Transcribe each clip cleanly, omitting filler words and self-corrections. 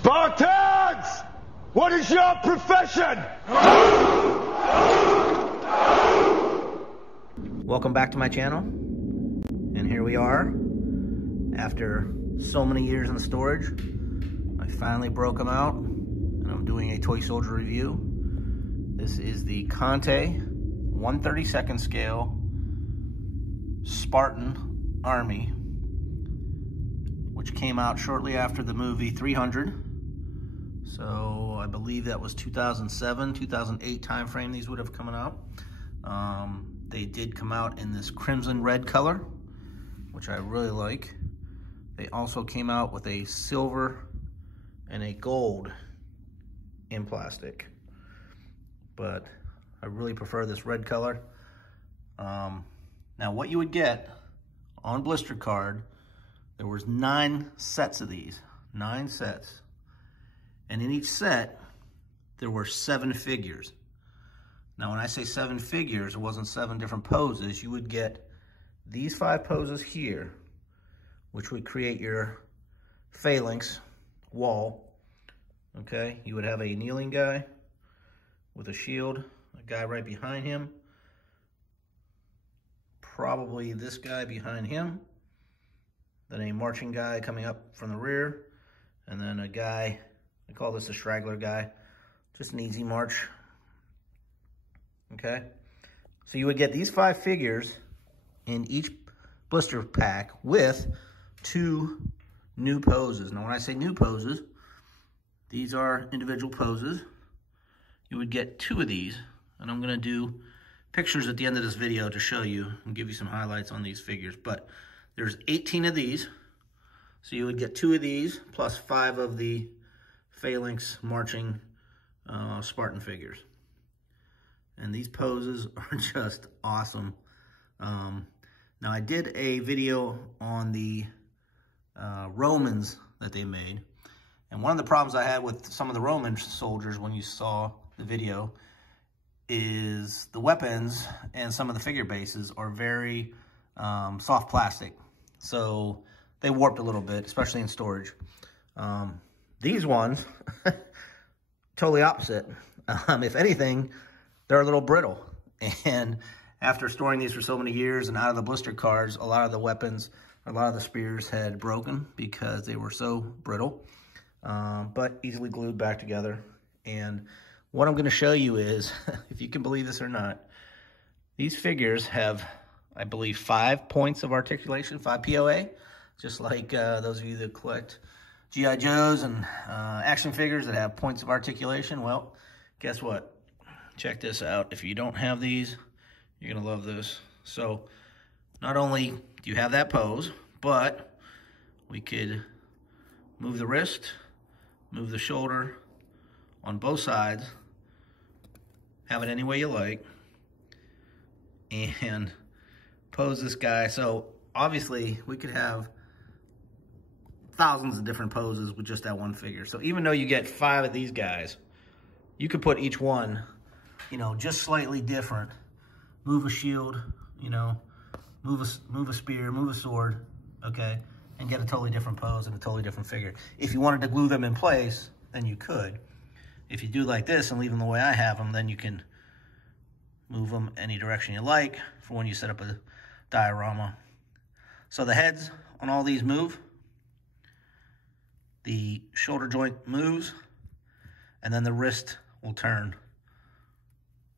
Spartans! What is your profession? Welcome back to my channel. And here we are. After so many years in storage, I finally broke them out. And I'm doing a toy soldier review. This is the Conte 1/32 scale Spartan Army, which came out shortly after the movie 300. So I believe that was 2007, 2008 timeframe these would have come out. They did come out in this crimson red color, which I really like. They also came out with a silver and a gold in plastic, but I really prefer this red color. Now what you would get on blister card, there was 9 sets of these, 9 sets. And in each set, there were 7 figures. Now, when I say 7 figures, it wasn't 7 different poses. You would get these 5 poses here, which would create your phalanx wall, okay? You would have a kneeling guy with a shield, a guy right behind him, probably this guy behind him, then a marching guy coming up from the rear, and then a guy, I call this a straggler guy, just an easy march, okay? So you would get these 5 figures in each blister pack with 2 new poses. Now when I say new poses, these are individual poses. You would get 2 of these, and I'm gonna do pictures at the end of this video to show you and give you some highlights on these figures. But there's 18 of these, so you would get 2 of these plus 5 of the phalanx marching Spartan figures. And these poses are just awesome. Now I did a video on the Romans that they made, and one of the problems I had with some of the Roman soldiers when you saw the video is the weapons and some of the figure bases are very soft plastic. So they warped a little bit, especially in storage. These ones, totally opposite. If anything, they're a little brittle. And after storing these for so many years and out of the blister cards, a lot of the weapons, a lot of the spears had broken because they were so brittle, but easily glued back together. And what I'm gonna show you is, if you can believe this or not, these figures have, I believe, 5 points of articulation, 5 POA, just like those of you that collect G.I. Joes and action figures that have points of articulation. Well, guess what? Check this out. If you don't have these, you're gonna love this. So not only do you have that pose, but we could move the wrist, move the shoulder on both sides, have it any way you like, and pose this guy. So obviously we could have thousands of different poses with just that one figure. So even though you get 5 of these guys, you could put each one, you know, just slightly different. Move a shield, you know, move a spear, move a sword, okay, and get a totally different pose and a totally different figure. If you wanted to glue them in place, then you could. If you do like this and leave them the way I have them, then you can move them any direction you like for when you set up a diorama. So the heads on all these move. The shoulder joint moves, and then the wrist will turn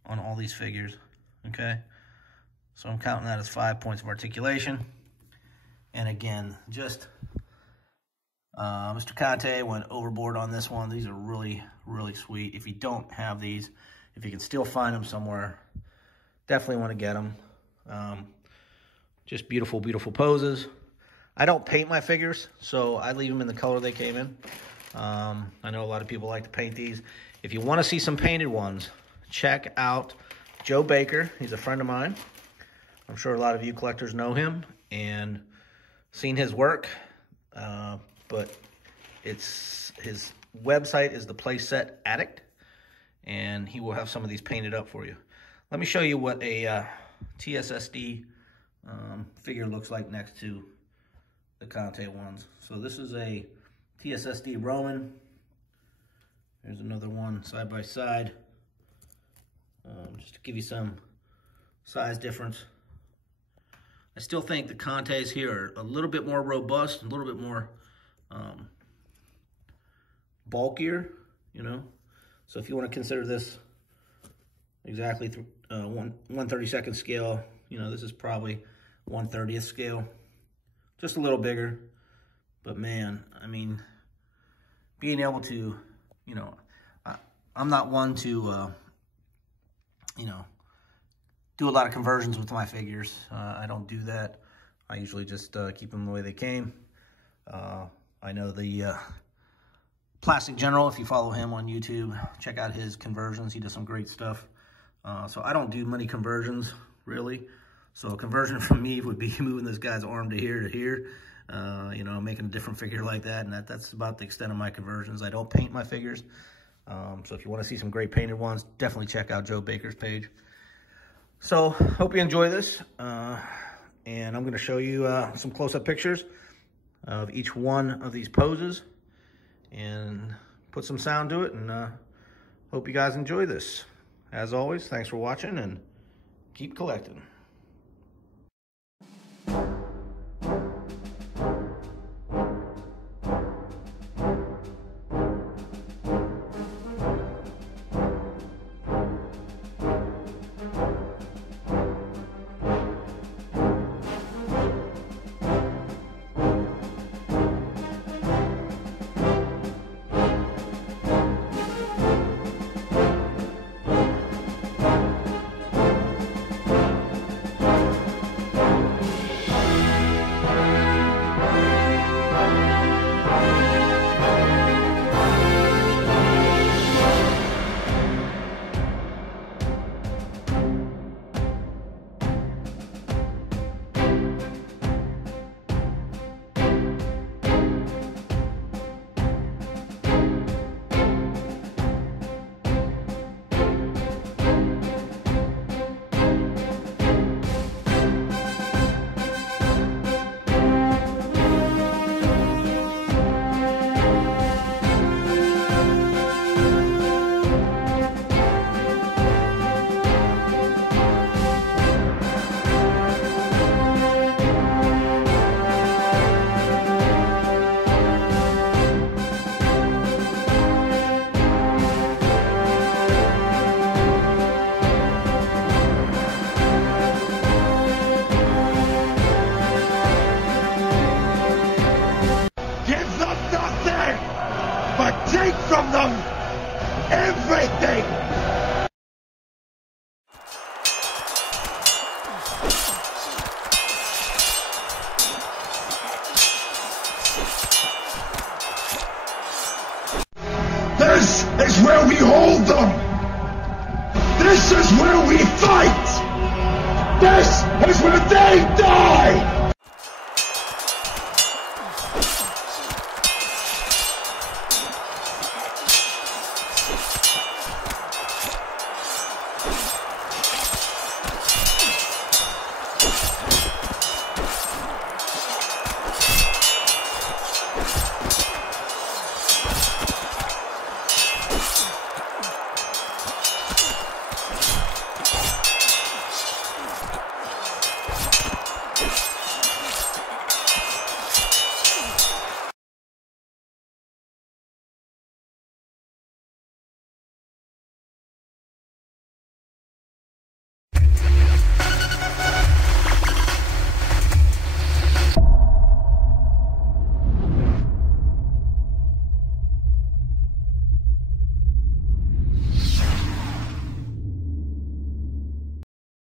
on all these figures, okay? So I'm counting that as 5 points of articulation. And again, just Mr. Conte went overboard on this one. These are really, really sweet. If you don't have these, if you can still find them somewhere, definitely want to get them. Just beautiful, beautiful poses. I don't paint my figures, so I leave them in the color they came in. I know a lot of people like to paint these. If you want to see some painted ones, check out Joe Baker. He's a friend of mine. I'm sure a lot of you collectors know him and seen his work, but his website is the Playset Addict, and he will have some of these painted up for you. Let me show you what a TSSD figure looks like next to the Conte ones. So this is a TSSD Roman. There's another one side by side. Just to give you some size difference. I still think the Contes here are a little bit more robust, a little bit more bulkier, you know. So if you want to consider this exactly 1/32 scale, you know, this is probably 1/30th scale. Just a little bigger. But man, I mean, being able to, you know, I'm not one to, you know, do a lot of conversions with my figures. I don't do that. I usually just keep them the way they came. I know the Plastic General, if you follow him on YouTube, check out his conversions. He does some great stuff. So I don't do many conversions, really. So a conversion from me would be moving this guy's arm to here to here, you know, making a different figure like that. And that's about the extent of my conversions. I don't paint my figures. So if you want to see some great painted ones, definitely check out Joe Baker's page. So hope you enjoy this. And I'm going to show you some close-up pictures of each one of these poses and put some sound to it. And hope you guys enjoy this. As always, thanks for watching and keep collecting.